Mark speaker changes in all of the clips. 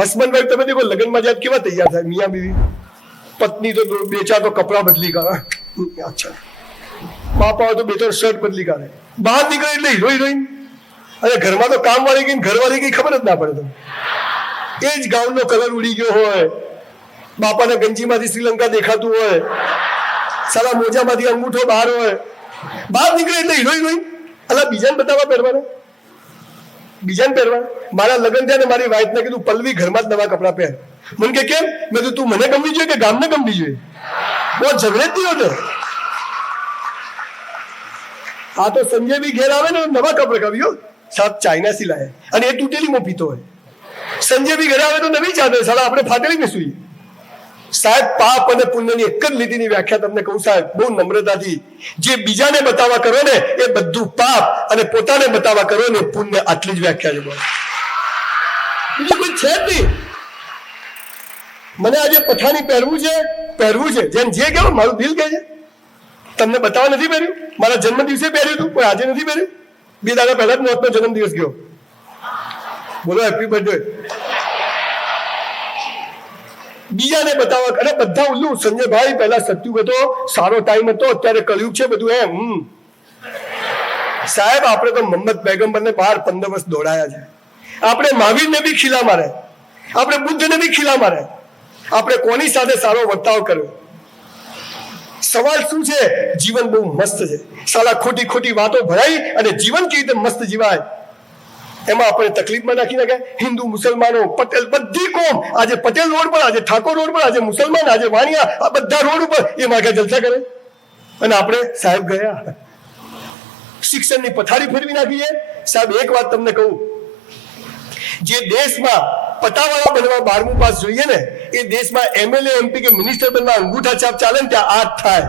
Speaker 1: Husband wife તમે દેખો લગ્નમાં જાય તો કેવા તૈયાર થાય મિયા બીવી પત્ની તો દો- બે ચાર તો કપડા બદલી કરે અચ્છા બાપા હોય તો બે ત્રણ શર્ટ બદલી કરે બહાર નીકળે એટલે હીરો હિરોઈન અને ઘરમાં તો કામ વાળી ગઈ ને ઘરવાળી ગઈ ખબર જ ના પડે તમને એ જ ગાઉનનો કલર ઉડી ગયો હોય બાપાના ગંજીમાંથી શ્રીલંકા દેખાતું હોય સાલા મોજામાંથી અંગૂઠો બહાર હોય બહાર નીકળે એટલે હીરો હિરોઈન અલા બીજાને બતાવવા પહેરવાના બીજાને પહેરવા. મારા લગ્ન થયા ને મારી વાઈફને કીધું, પલ્લવી ઘરમાં જ નવા કપડાં પહેર. મને કે, કેમ? મેં કીધું, તું મને ગમવી જોઈએ કે ગામને ગમવી જોઈએ? બહુ ઝઘડે જ થયો હોતો. આ તો સંજય બી ઘેર આવે ને, નવા કપડાં કવ્યો સાત ચાઇના સી અને એ તૂટેલી મો પીતો હોય. સંજય બી ઘરે આવે તો નવી ચાદર સાલા, આપણે ફાટેલી ને સુઈએ સાહેબ, પાપ અને પુણ્યની એક જ લીટીની વ્યાખ્યા તમને કહું સાહેબ, બહુ નમ્રતાથી. જે બીજાને બતાવવા કરો ને, એ બધું પાપ અને પોતાને બતાવવા કરો ને, પુણ્ય આટલી જ વ્યાખ્યા છે બીજું કોઈ છે જ નહીં. મને આજે પઠાણી પહેરવું છે પહેરવું છે. જેમ જે કહેવું મારું દિલ કહે છે. તમને બતાવવા નથી પહેર્યું? મારા જન્મ દિવસે પહેર્યું હતું કોઈ આજે નથી પહેર્યું? બે દાડા પહેલા જ મોતનો જન્મ દિવસ ગયો. બોલો હેપી બર્થડે બીજાને બતાવવા અને બધા ઉલ્લું સંજયભાઈ પહેલા સત્યુગ હતો, સારો ટાઈમ હતો, અત્યારે કળ્યું છે બધું એમ. સાહેબ, આપણે તો મોહમ્મદ પેગમ્બરને બાર પંદર વર્ષ દોડાયા છે. આપણે મહાવીરને બી ખીલા મારે. આપણે બુદ્ધને બી ખીલા મારે. આપણે કોની સાથે સારો વર્તાવ કર્યો? સવાલ શું છે? જીવન બહુ મસ્ત છે. સાલા ખોટી ખોટી વાતો ભરાઈ અને જીવન કેવી રીતે મસ્ત જીવાય? એમાં આપણે તકલીફમાં નાખી નાખ્યા હિન્દુ, મુસલમાનો, પટેલ, બધી કોમ. આજે પટેલ રોડ પર, આજે ઠાકોર રોડ પર, આજે મુસલમાન, આજે વાણિયા, આ બધા રોડ ઉપર એ માગે જલસા કરે. અને આપણે સાહેબ ગયા. શિક્ષણની પથારી ફેરવી નાખીએ. સાહેબ, એક વાત તમને કહું. જે દેશમાં પટાવાળા બનવા બારમું પાસ જોઈએ ને, એ દેશમાં એમએલએ, એમપી કે મિનિસ્ટર બનવા અંગૂઠા છાપ ચાલે ને, ત્યાં આ થાય.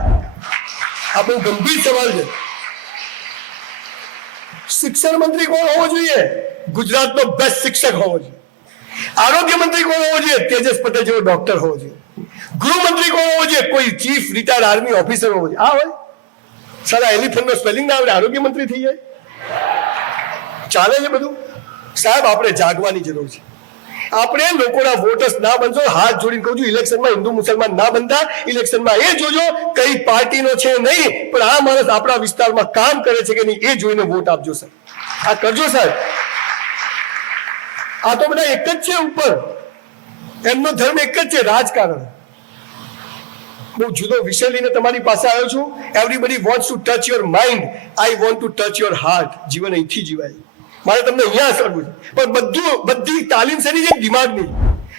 Speaker 1: આ બહુ ગંભીર સવાલ છે. શિક્ષણ મંત્રી કોણ હોવો જોઈએ? ગુજરાતનો બેસ્ટ શિક્ષક હોવો જોઈએ. આરોગ્ય મંત્રી કોણ હોવો જોઈએ? તેજસ પટેલ જેવો ડોક્ટર હોવો જોઈએ. ગૃહમંત્રી કોણ હોવો જોઈએ? કોઈ ચીફ રિટાયર્ડ આર્મી ઓફિસર હોવો જોઈએ. આ હોય સારા એલિફન્ટ નો સ્પેલિંગ ના આવડે. આરોગ્ય મંત્રી થઈ જાય. ચાલે છે બધું? સાહેબ, આપણે જાગવાની જરૂર છે. આપણે લોકોના વોટર્સ ના બનશો. હાથ જોડીને કહું છું, ઇલેક્શનમાં હિન્દુ મુસલમાન ના બનતા, ઇલેક્શનમાં એ જોજો, કઈ પાર્ટીનો છે નહીં, પણ આ માણસ આપણા વિસ્તારમાં કામ કરે છે કે નહીં, એ જોઈને વોટ આપજો સર આ કરજો, સાહેબ. આ તો બધા એક જ છે ઉપર. એમનો ધર્મ એક જ છે, રાજકારણ. બહુ જુદો વિષય લઈને તમારી પાસે આવ્યો છું. Everybody wants to touch your mind I want to touch your heart જીવન અહીંથી જીવાય. મારે તમને અહીંયા કરવું છે. પણ બધું, બધી તાલીમ શેની છે દિમાગની.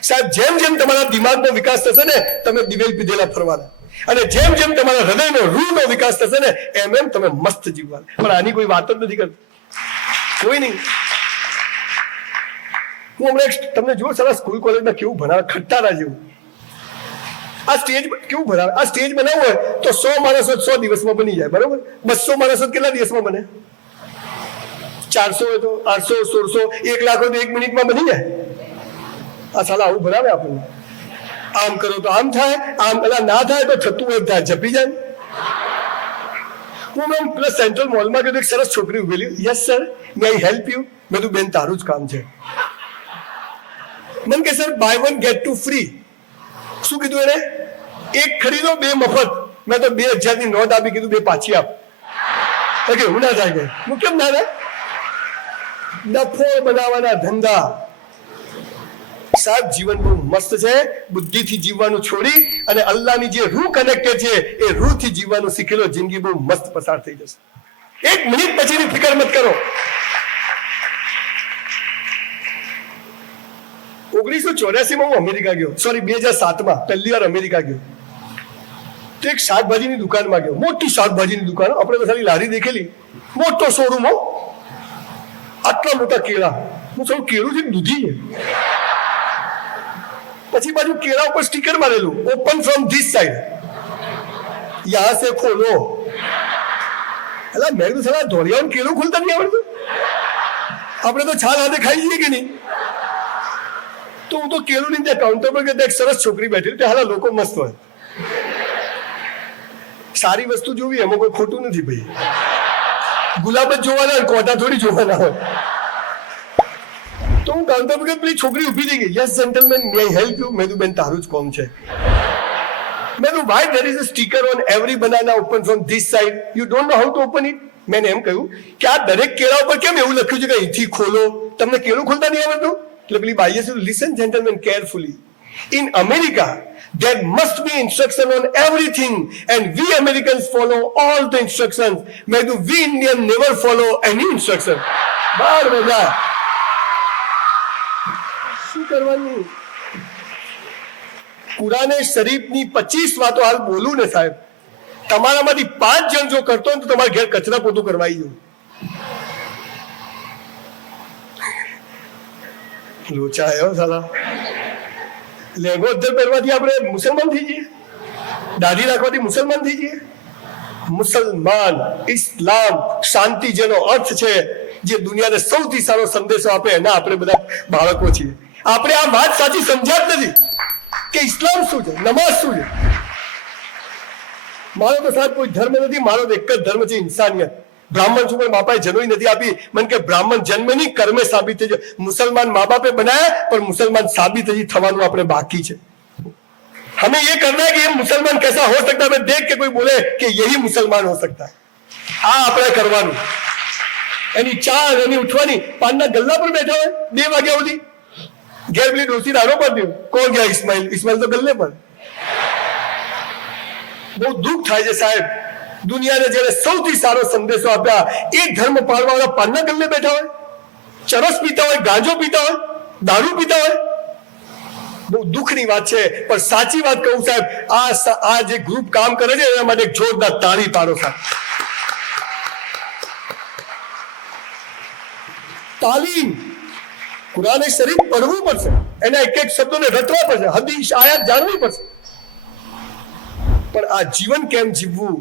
Speaker 1: સાહેબ, જેમ જેમ તમારા દિમાગનો વિકાસ થશે ને, તમે દિવેલ પીધેલા ફરવાના. અને જેમ જેમ તમારા હૃદયનો, રૂહનો વિકાસ થશે ને, એમ એમ તમે મસ્ત જીવવાના. પણ આની કોઈ વાત જ નથી કરતી. કોઈ નહીં. હું હમણાં તમને જુઓ સારા સ્કૂલ કોલેજમાં કેવું ભણાવે ખટ્ટારા જેવું. આ સ્ટેજ કેવું ભરાવે આ સ્ટેજ બનાવવું હોય તો સો માણસો સો દિવસમાં બની જાય, બરોબર? બસો માણસો કેટલા દિવસમાં બને? ચારસો હોય તો આઠસો, સોળસો, એક લાખ હોય તો એક મિનિટમાં બની જાય. આ સાલા આવું ભરાવે આપણને. આમ કરો તો આમ થાય, આમ પેલા ના થાય તો થતું હોય થાય જપી જાય. હું મેમ પેલા સેન્ટ્રલ મોલમાં કીધું એક સરસ છોકરી ઉભેલી yes sir may help you મેં તું બેન, તારું જ કામ છે. મને કે sir buy one get two free શું કીધું એને? એક ખરીદો, બે મફત. મેં તો બે હજારની નોટ આપી, કીધું, બે પાછી આપ. કે એવું ના થાય હું કેમ ના થાય? નફો બનાવવાના ધંધા. સાહેબ, જીવન બહુ મસ્ત છે. બુદ્ધિથી જીવવાનું છોડી અને અલ્લાહની જે રૂહ કનેક્ટેડ છે, એ રૂહથી જીવવાનું શીખેલો જિંદગી બહુ મસ્ત પસાર થઈ જશે. એક મિનિટ પછીની ફિકર મત કરો. ઓગણીસો ચોર્યાસીમાં હું અમેરિકા ગયો. સોરી બે હજાર સાતમાં પહેલી વાર અમેરિકા ગયો. તો એક શાકભાજીની દુકાનમાં ગયો. મોટી શાકભાજીની દુકાન. આપણે તો ખાલી લારી દેખેલી. મોટો શોરૂમ હો. આટલા મોટા કેળા. હું સૌ કેળું છે કે દૂધી છે. પછી બાજુ કેળા ઉપર સ્ટીકર મારેલું. ઓપન ફ્રોમ ધીસ સાઈડ યહાં સે ખોલો. એટલે મેં કીધું, સાલા ધોળિયાનું કેળું ખોલતા નહીં આવડતું? આપણે તો છાલ હાથે ખાઈ જઈએ કે નહીં? તો હું તો કેળું નહીં ત્યાં કાઉન્ટર પર કે ત્યાં સરસ છોકરી બેઠી ત્યાં હાલા લોકો મસ્ત હોય. સારી વસ્તુ જોવી એમાં કોઈ ખોટું નથી ભાઈ. ગુલાબ જ જોવાના હોય, કોટા થોડી જોવાના હોય. તો હું કાઉન્ટર પર પેલી છોકરી ઊભી થઈ ગઈ. Yes gentleman may help you મેં બેન તારું જ કોમ છે. મેં કીધું why there is a sticker on every banana open from this side you don't know how to open it મેં એમ કહ્યું કે આ દરેક કેળા ઉપર કેમ એવું લખ્યું છે કે અહીંથી ખોલો? તમને કેળું ખોલતા નહીં આવડતું? એટલે પેલી બાઈએ શું listen gentleman carefully In America, there must be instruction on everything, and we Americans follow all the instructions. મેં કીધું we Indian never follow any instruction. બાર બધા શું કરવાનું કુરાને શરીફની પચીસ વાતો હાલ બોલું ને સાહેબ તમારામાંથી પાંચ જણ જો કરતો ને તો તમારે ઘેર કચરા પોતું કરવાઈ જવું લોચા આવ્યો સાલા. લેંગો અદ્ધર પહેરવાથી આપણે મુસલમાન થઈ જઈએ. દાઢી રાખવાથી મુસલમાન થઈ જઈએ. મુસલમાન, ઇસ્લામ, શાંતિ જેનો અર્થ છે, જે દુનિયાને સૌથી સારો સંદેશો આપે એના આપણે બધા બાળકો છીએ. આપણે આ વાત સાચી સમજ્યા જ નથી કે ઇસ્લામ શું છે, નમાઝ શું છે. મારો તો સાહેબ કોઈ ધર્મ નથી, મારો એક જ ધર્મ છે, ઇન્સાનિયત. બ્રાહ્મણ છું પણ બાપાએ જનોઈ નથી આપી મને કે બ્રાહ્મણ જન્મની કર્મે સાબિત થઈ જાય મુસલમાન મા બાપે બનાયા પણ મુસલમાન સાબિત હજી થવાનું આપણે બાકી છે हमें ये करना है कि ये मुसलमान कैसा हो सकता है हमें देख के कोई बोले कि यही मुसलमान हो सकता है આ આપણે કરવાનું એની ચા એની ઉઠવાની પાનના ગલ્લા પર બેઠા હોય બે વાગ્યા સુધી ઘેર પેલી ડોસી દારો પર દઉં કોણ ગયા ઇસ્માઇલ ઇસ્માઇલ તો ગલ્લે પર બહુ દુઃખ થાય છે સાહેબ દુનિયાને જેને સૌથી સારો સંદેશો આપ્યા, એ ધર્મ પાળવાવાળા પાનના ગલ્લે બેઠા હોય, ચરસ પીતા હોય, ગાંજો પીતા હોય, દારૂ પીતા હોય. બહુ દુઃખની વાત છે, પણ સાચી વાત કહું સાહેબ, આ આ જે ગ્રુપ કામ કરે છે, એના માટે જોરદાર તાળી પાડો સાહેબ. તાલીમ. કુરાને શરીફ પડવું પડશે, એના એક એક શબ્દોને રચવા પડશે, હદીશ, આયાત જાણવી પડશે. પણ આ જીવન કેમ જીવવું?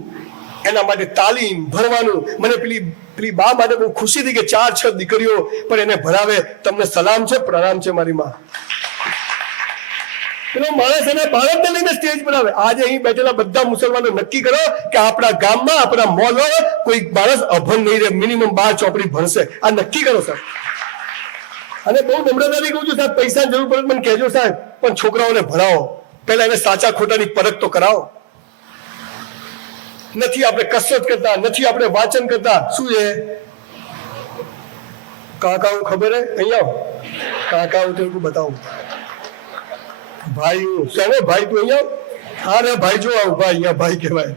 Speaker 1: એના માટે તાલીમ ભણવાનું મને પેલી પેલી બા માટે બહુ ખુશી થઈ કે ચાર, છ દીકરીઓ પણ એને ભણાવે. તમને સલામ છે, પ્રણામ છે મારી માં. પેલો માણસ એને બાળકને લઈને સ્ટેજ પર આવે. આજે અહીં બેઠેલા બધા મુસલમાનો નક્કી કરો કે આપણા ગામમાં, આપણા મોલમાં કોઈ માણસ અભણ નહીં રહે. મિનિમમ બાર ચોપડી ભણશે. આ નક્કી કરો, સાહેબ. અને બહુ નમ્રતાથી કહું છું, સાહેબ, પૈસા જરૂર પડે મને કહેજો, સાહેબ. પણ છોકરાઓને ભણાવો. પહેલા એને સાચા ખોટાની પરખ તો કરાવો. નથી આપણે કસરત કરતા, નથી આપણે વાંચન કરતા. શું છે? કાકા હું ખબર હે? અહીંયા આવો. કાકા હું તેરે બતાવું. ભાઈ શેનો ભાઈ તું અહીંયા? હા રે ભાઈ, જો આવું ભાઈ અહીંયા, ભાઈ કહેવાય.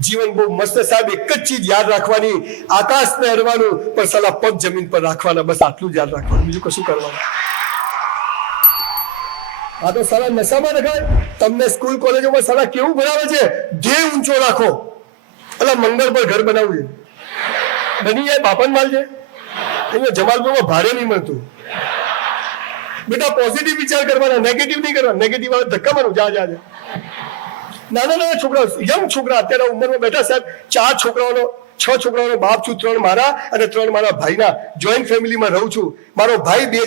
Speaker 1: જીવન બહુ મસ્ત સાહેબ, એક જ ચીજ યાદ રાખવાની, આકાશને હરવાનું, પણ સલા પગ જમીન પર રાખવાના. બસ આટલું જ યાદ રાખવાનું. બીજું કશું કરવાનું. આ તો સારા નશામાં રખાય તમને સ્કૂલ કોલેજોમાં સારા કેવું ભણાવે છે? જે ઊંચો રાખો. એટલે મંગળ પર ઘર બનાવવું છે. બની જાય બાપન માલ છે. અહીંયા જમાલપુરમાં ભારે નહીં મળતું. બેટા પોઝિટિવ વિચાર કરવાના નેગેટિવ નહીં કરવાના. નેગેટિવ વાળા ધક્કા મારું, જા જા નાના નાના છોકરાઓ યંગ છોકરા અત્યારે ઉંમરમાં બેઠા સાહેબ. ચાર છોકરાઓનો, છ છોકરાઓનો બાપ છું, ત્રણ મારા અને ત્રણ મારા ભાઈના. જોઈન્ટ ફેમિલીમાં રહું છું. મારો ભાઈ બે